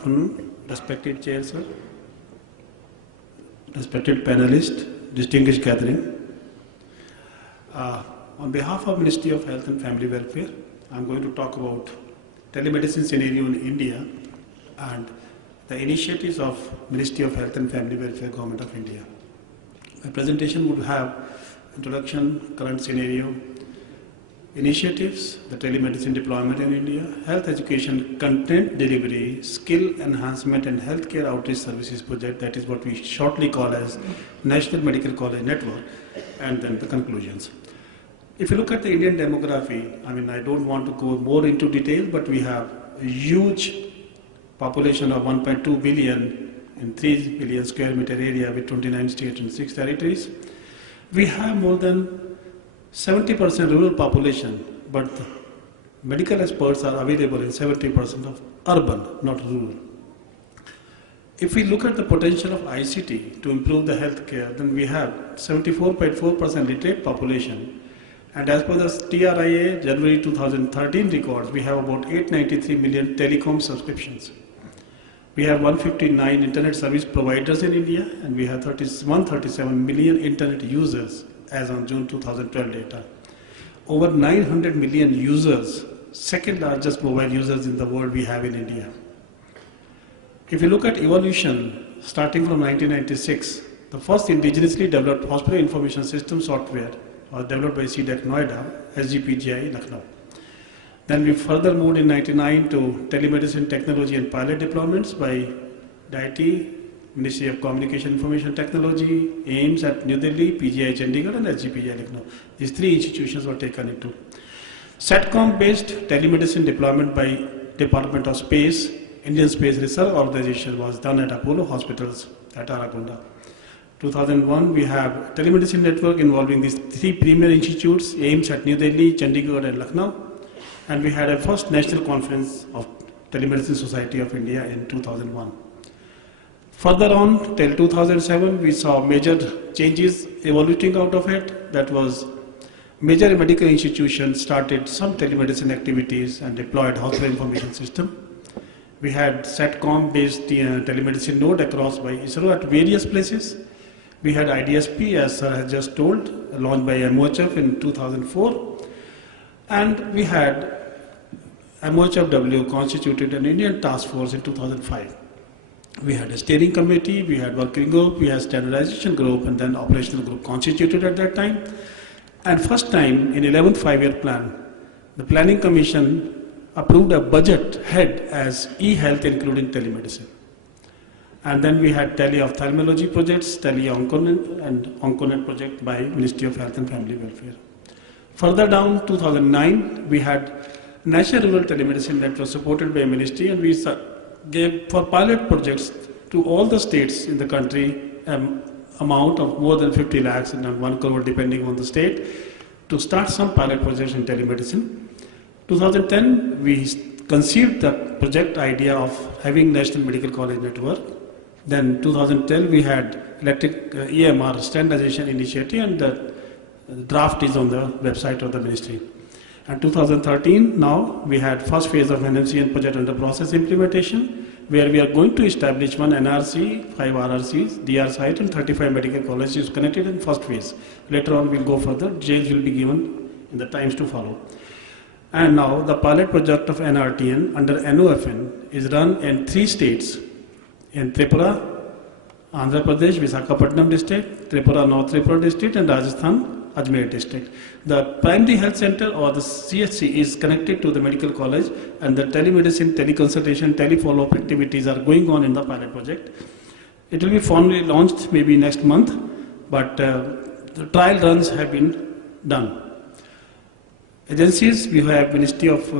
afternoon, respected chair, sir, respected panelists, distinguished gathering. On behalf of Ministry of Health and Family Welfare, I'm going to talk about telemedicine scenario in India and the initiatives of Ministry of Health and Family Welfare, Government of India. My presentation would have introduction, current scenario, initiatives, the telemedicine deployment in India, health education, content delivery, skill enhancement and healthcare outreach services project, that is what we shortly call as National Medical College Network, and then the conclusions. If you look at the Indian demography, I don't want to go more into detail, but we have a huge population of 1.2 billion in 3 billion square meter area with 29 states and 6 territories. We have more than 70% rural population, but medical experts are available in 70% of urban, not rural. If we look at the potential of ICT to improve the healthcare, then we have 74.4% literate population. And as per the TRIA January 2013 records, we have about 893 million telecom subscriptions. We have 159 internet service providers in India, and we have 137 million internet users as on June 2012 data. Over 900 million users, second largest mobile users in the world we have in India. If you look at evolution, starting from 1996, the first indigenously developed hospital information system software was developed by CDEC Noida, SGPGI Lucknow. Then we further moved in 1999 to telemedicine technology and pilot deployments by DIT, Ministry of Communication Information Technology, AIIMS at New Delhi, PGI Chandigarh and SGPGI Lucknow. These 3 institutions were taken into. SATCOM-based telemedicine deployment by Department of Space, Indian Space Research Organization was done at Apollo Hospitals at Arakunda. 2001, we have telemedicine network involving these 3 premier institutes, AIIMS at New Delhi, Chandigarh and Lucknow. And we had a first national conference of Telemedicine Society of India in 2001. Further on, till 2007, we saw major changes evolving out of it. That was major medical institutions started some telemedicine activities and deployed hospital information system. We had SATCOM-based telemedicine node across by ISRO at various places. We had IDSP, as Sir has just told, launched by MOHF in 2004. And we had MOHFW constituted an Indian task force in 2005. We had a steering committee, we had working group, we had standardization group, and then operational group constituted at that time. And first time in 11th 5-year plan, the Planning Commission approved a budget head as e-health including telemedicine. And then we had tele-ophthalmology projects, tele-onconet and onconet project by Ministry of Health and Family Welfare. Further down, 2009, we had National Rural Telemedicine Network supported by a ministry, and we gave for pilot projects to all the states in the country amount of more than 50 lakhs and 1 crore depending on the state to start some pilot projects in telemedicine. 2010, we conceived the project idea of having National Medical College Network. Then 2010, we had electric EMR standardization initiative, and the draft is on the website of the ministry. And 2013, now we had first phase of NMCN project under process implementation, where we are going to establish 1 NRC, 5 RRCs, DR site and 35 medical colleges connected in first phase. Later on we'll go further, details will be given in the times to follow. And now the pilot project of NRTN under NOFN is run in 3 states, in Tripura, Andhra Pradesh, Visakhapatnam district, Tripura North Tripura district and Rajasthan, Ajmer district. The primary health center or the CHC is connected to the medical college, and the telemedicine, teleconsultation, telefollow-up activities are going on in the pilot project. It will be formally launched maybe next month, but the trial runs have been done. Agencies, we have Ministry of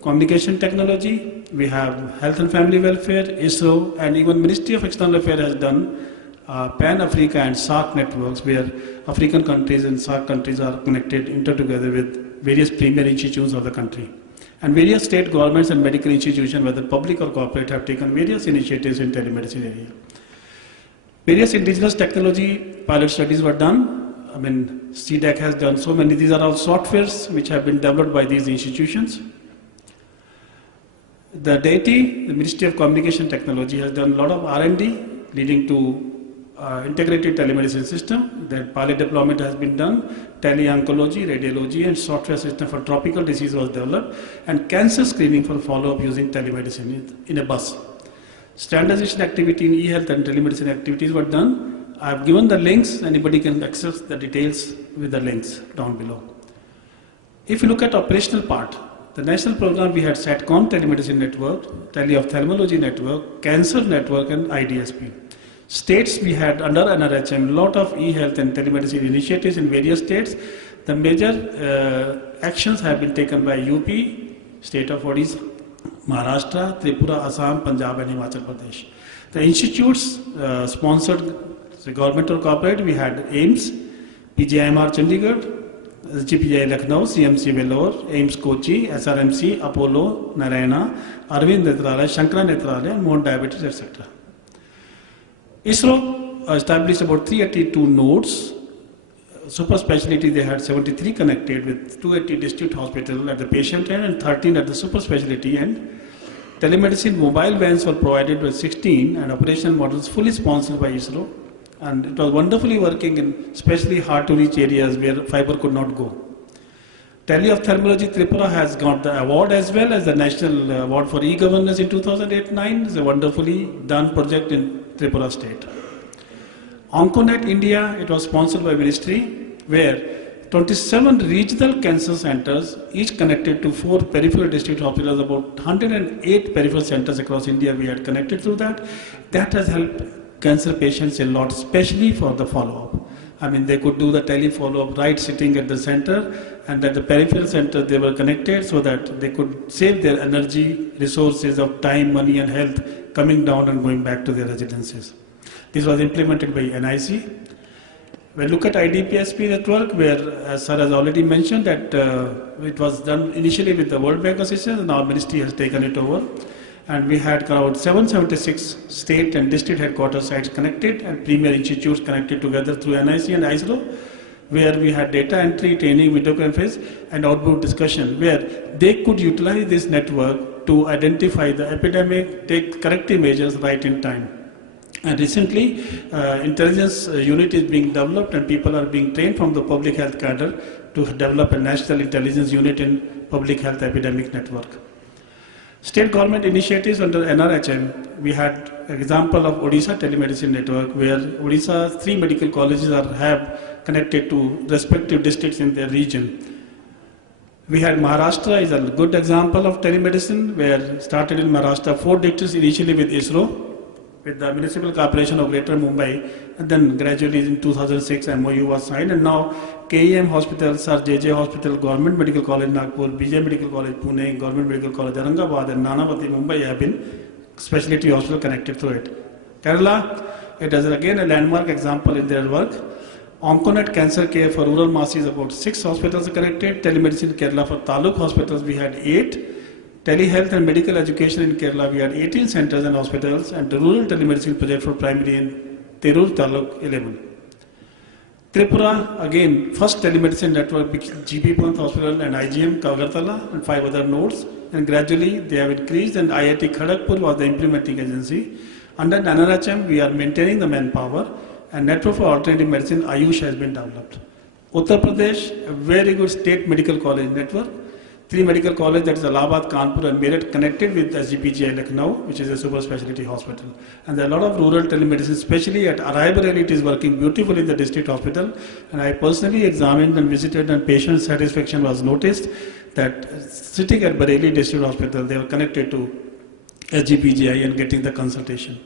Communication Technology, we have Health and Family Welfare, ISRO, and even Ministry of External Affairs has done Pan-Africa and SAARC networks, where African countries and SAARC countries are connected, together with various premier institutions of the country. And various state governments and medical institutions, whether public or corporate, have taken various initiatives in telemedicine area. Various indigenous technology pilot studies were done. CDEC has done so many. These are all softwares which have been developed by these institutions. The DAITI, the Ministry of Communication Technology, has done a lot of R&D leading to integrated telemedicine system. That pilot deployment has been done. Tele-oncology, radiology, and software system for tropical disease was developed, and cancer screening for follow-up using telemedicine in a bus. Standardization activity in e-health and telemedicine activities were done. I have given the links. Anybody can access the details with the links down below. If you look at operational part, the national program we had SATCOM telemedicine network, teleophthalmology network, cancer network, and IDSP. States we had under NRHM, lot of e-health and telemedicine initiatives in various states. The major actions have been taken by UP, state of Odisha, Maharashtra, Tripura, Assam, Punjab, and Himachal Pradesh. The institutes sponsored the government or corporate. We had AIMS, PGIMR Chandigarh, GPGI Lucknow, CMC Vellore, AIMS Kochi, SRMC, Apollo, Narayana, Arvind Netralaya, Shankara Netralaya, and Mohun Diabetes, etc. ISRO established about 382 nodes. Super specialty, they had 73 connected with 280 district hospitals at the patient end and 13 at the super specialty end. Telemedicine mobile vans were provided with 16 and operational models fully sponsored by ISRO. And it was wonderfully working in especially hard to reach areas where fiber could not go. Teleophthalmology Tripura has got the award as well as the National Award for E-Governance in 2008-09. It's a wonderfully done project in Tripura state. Onconet India, it was sponsored by Ministry, where 27 regional cancer centers, each connected to 4 peripheral district hospitals, about 108 peripheral centers across India we had connected through that. That has helped cancer patients a lot, especially for the follow-up. I mean, they could do the tele follow-up right sitting at the center, and at the peripheral center they were connected so that they could save their energy, resources of time, money and health coming down and going back to their residences. This was implemented by NIC. We look at IDPSP network, where, as sir has already mentioned, that it was done initially with the World Bank assistance, and our ministry has taken it over. And we had around 776 state and district headquarters sites connected and premier institutes connected together through NIC and ISRO, where we had data entry, training, video conference, and outbound discussion, where they could utilize this network to identify the epidemic, take corrective measures right in time. And recently, intelligence unit is being developed and people are being trained from the public health cadre to develop a national intelligence unit in public health epidemic network. State government initiatives under NRHM, we had an example of Odisha telemedicine network, where Odisha's 3 medical colleges have connected to respective districts in their region. We had Maharashtra is a good example of telemedicine, where started in Maharashtra 4 districts initially with ISRO, with the Municipal Corporation of Greater Mumbai, and then gradually in 2006 MOU was signed, and now KEM Hospital, Sir JJ Hospital, Government Medical College Nagpur, BJ Medical College Pune, Government Medical College Aurangabad, and Nanavati Mumbai have been specialty hospital connected through it. Kerala, it is again a landmark example in their work. Onconet Cancer Care for rural masses, about 6 hospitals are connected. Telemedicine Kerala for Taluk hospitals, we had 8. Telehealth and medical education in Kerala, we had 18 centers and hospitals, and the rural telemedicine project for primary in Tirur Taluk, 11. Tripura, again, first telemedicine network, GP Pant Hospital and IGM Kagartala, and 5 other nodes, and gradually they have increased, and IIT Kharagpur was the implementing agency. Under NRHM, we are maintaining the manpower, and network for alternative medicine, Ayush, has been developed. Uttar Pradesh, a very good state medical college network. 3 medical colleges, that is Allahabad, Kanpur and Meerut, connected with SGPGI Lucknow, which is a super specialty hospital. And there are a lot of rural telemedicine, especially at Raebareli, it is working beautifully in the district hospital. And I personally examined and visited, and patient satisfaction was noticed that sitting at Bareilly district hospital, they were connected to SGPGI and getting the consultation.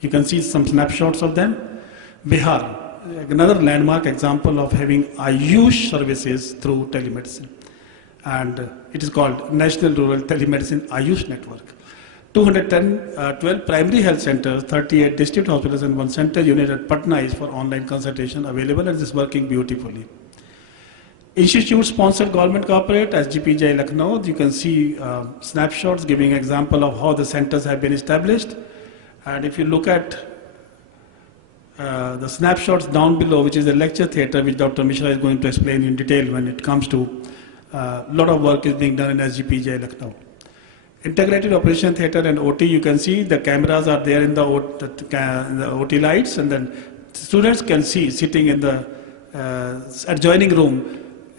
You can see some snapshots of them. Bihar, another landmark example of having Ayush services through telemedicine. And it is called National Rural Telemedicine Ayush Network. 12 primary health centers, 38 district hospitals, and 1 center unit at Patna is for online consultation available, and is working beautifully. Institute sponsored government corporate, SGPGI Lucknow. You can see snapshots giving example of how the centers have been established. And if you look at the snapshots down below, which is the lecture theatre, which Dr. Mishra is going to explain in detail when it comes to a lot of work is being done in SGPGI Lucknow. Integrated operation theater and OT, you can see the cameras are there in the OT lights, and then students can see sitting in the adjoining room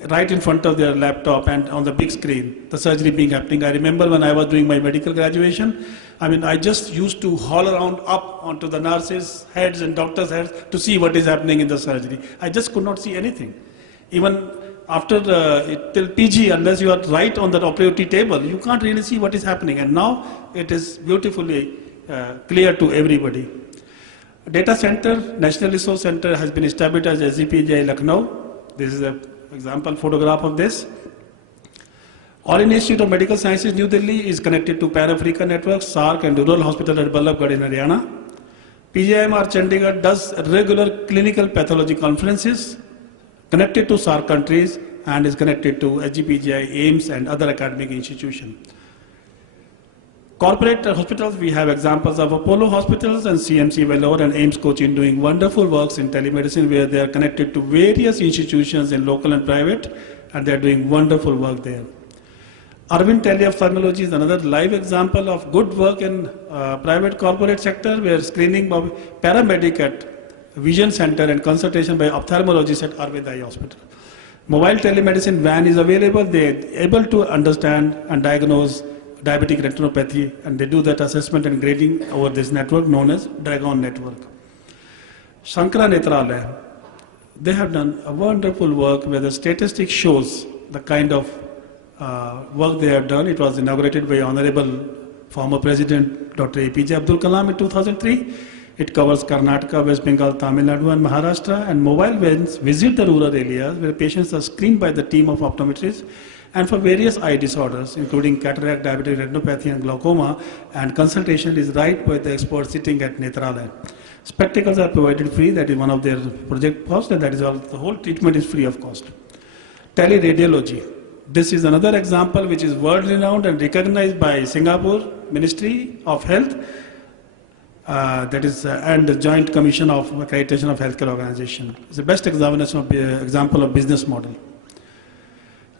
right in front of their laptop and on the big screen, the surgery being happening. I remember when I was doing my medical graduation, I just used to haul around up onto the nurses' heads and doctors' heads to see what is happening in the surgery. I just could not see anything. Even after till PG, unless you are right on that operative table, you can't really see what is happening. And now it is beautifully clear to everybody. Data center, National Resource Center has been established as SGPGI Lucknow. This is an example photograph of this. All India Institute of Medical Sciences, New Delhi is connected to Pan-African Network, SARC and Rural Hospital at Ballabgarh in Haryana. PGIMR Chandigarh does regular clinical pathology conferences connected to SARC countries and is connected to SGPGI, AIIMS and other academic institutions. Corporate hospitals, we have examples of Apollo Hospitals and CMC Vellore and AIIMS Cochin doing wonderful works in telemedicine where they are connected to various institutions in local and private, and they are doing wonderful work there. Arvind Teleophthalmology is another live example of good work in private corporate sector where screening of paramedic at Vision Center and consultation by ophthalmologist at Arvind Eye Hospital. Mobile telemedicine van is available. They are able to understand and diagnose diabetic retinopathy, and they do that assessment and grading over this network known as Dragon Network. Shankara Netralaya, they have done a wonderful work where the statistics shows the kind of work they have done. It was inaugurated by Honorable former President Dr. APJ Abdul Kalam in 2003. It covers Karnataka, West Bengal, Tamil Nadu and Maharashtra, and mobile vans visit the rural areas where patients are screened by the team of optometrists and for various eye disorders, including cataract, diabetic retinopathy and glaucoma, and consultation is right by the expert sitting at Netralaya. Spectacles are provided free, that is one of their project costs, and that is all, the whole treatment is free of cost. Teleradiology. This is another example which is world renowned and recognized by Singapore Ministry of Health, and the Joint Commission of Accreditation of Healthcare Organization. It's the best example of business model.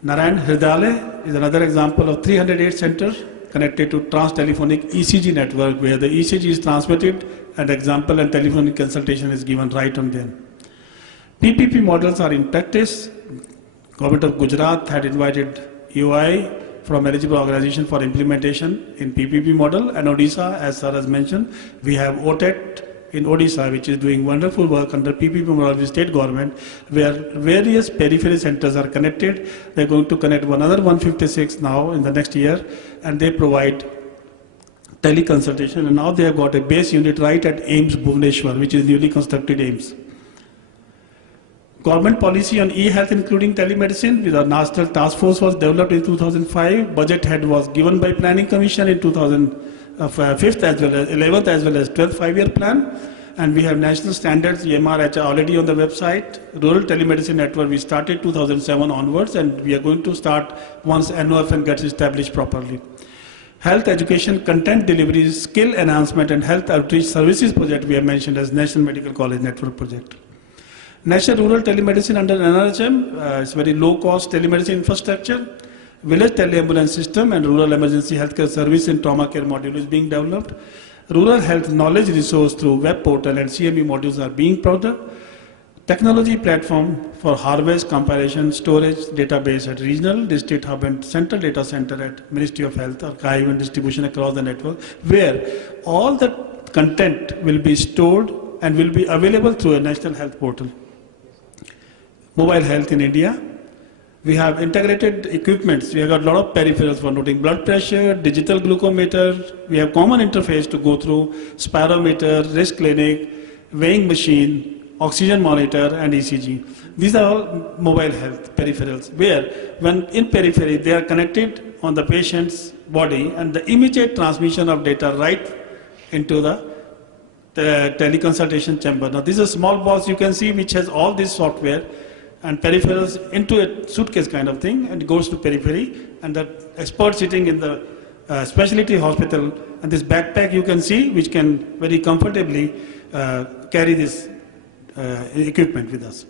Narayan Hridayalaya is another example of 308 centers connected to trans-telephonic ECG network where the ECG is transmitted and example and telephonic consultation is given right on them. PPP models are in practice. Government of Gujarat had invited UI from eligible organization for implementation in PPP model, and Odisha, as Sir has mentioned, we have OTET in Odisha, which is doing wonderful work under PPP model with state government, where various periphery centers are connected. They're going to connect another 156 now in the next year, and they provide teleconsultation. And now they have got a base unit right at AIIMS Bhubaneswar, which is newly constructed AIIMS. Government policy on e-health, including telemedicine, with a national task force was developed in 2005. Budget head was given by Planning Commission in 2005 as well as 11th as well as 12th five-year plan. And we have national standards, EMR already on the website. Rural telemedicine network we started 2007 onwards, and we are going to start once NOFN gets established properly. Health education, content delivery, skill enhancement, and health outreach services project we have mentioned as National Medical College Network project. National Rural Telemedicine under NRHM, it's very low-cost telemedicine infrastructure. Village teleambulance system and rural emergency healthcare service and trauma care module is being developed. Rural health knowledge resource through web portal and CME modules are being developed. Technology platform for harvest, compilation, storage, database at regional, district hub and central data center at Ministry of Health, archive and distribution across the network, where all the content will be stored and will be available through a national health portal. Mobile health in India. We have integrated equipments. We have got a lot of peripherals for noting blood pressure, digital glucometer. We have common interface to go through spirometer, wrist clinic, weighing machine, oxygen monitor, and ECG. These are all mobile health peripherals, where when in periphery, they are connected on the patient's body and the immediate transmission of data right into the teleconsultation chamber. Now, this is a small box you can see which has all this software and peripherals into a suitcase kind of thing, and it goes to periphery, and the expert sitting in the specialty hospital, and this backpack you can see which can very comfortably carry this equipment with us.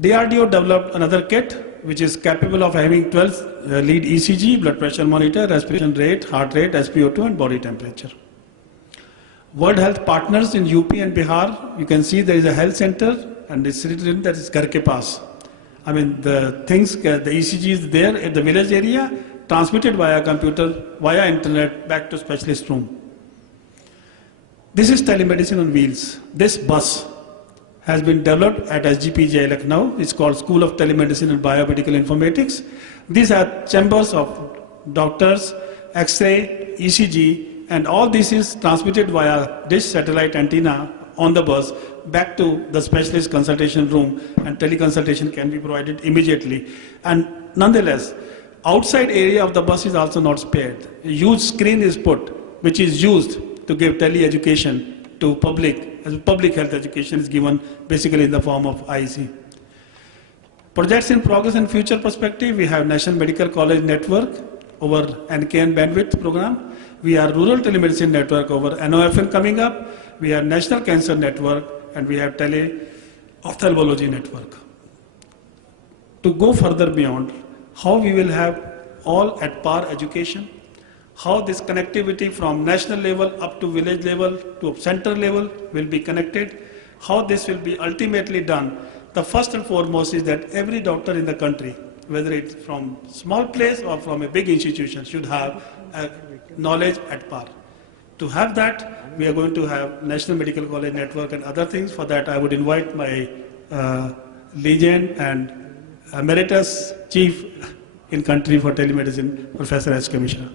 DRDO developed another kit which is capable of having 12 lead ECG, blood pressure monitor, respiration rate, heart rate, SpO2 and body temperature. World Health Partners in UP and Bihar, you can see there is a health center and it's written that is Ghar ke Paas. I mean, the ECG is there at the village area, transmitted via computer, via internet, back to specialist room. This is telemedicine on wheels. This bus has been developed at SGPGI Lucknow. It's called School of Telemedicine and Biomedical Informatics. These are chambers of doctors, X-ray, ECG, and all this is transmitted via dish satellite antenna on the bus back to the specialist consultation room, and teleconsultation can be provided immediately. And nonetheless, outside area of the bus is also not spared. A huge screen is put, which is used to give tele-education to public, as public health education is given basically in the form of IEC. Projects in progress and future perspective, we have National Medical College Network over NKN Bandwidth program. We have Rural Telemedicine Network over NOFN coming up. We have National Cancer Network, and we have Tele-Ophthalmology Network. To go further beyond, how we will have all at par education, how this connectivity from national level up to village level to center level will be connected, how this will be ultimately done. The first and foremost is that every doctor in the country, whether it's from small place or from a big institution, should have knowledge at par. To have that, we are going to have National Medical College Network and other things. For that, I would invite my legend and emeritus chief in country for telemedicine, Professor H. K. Mishra.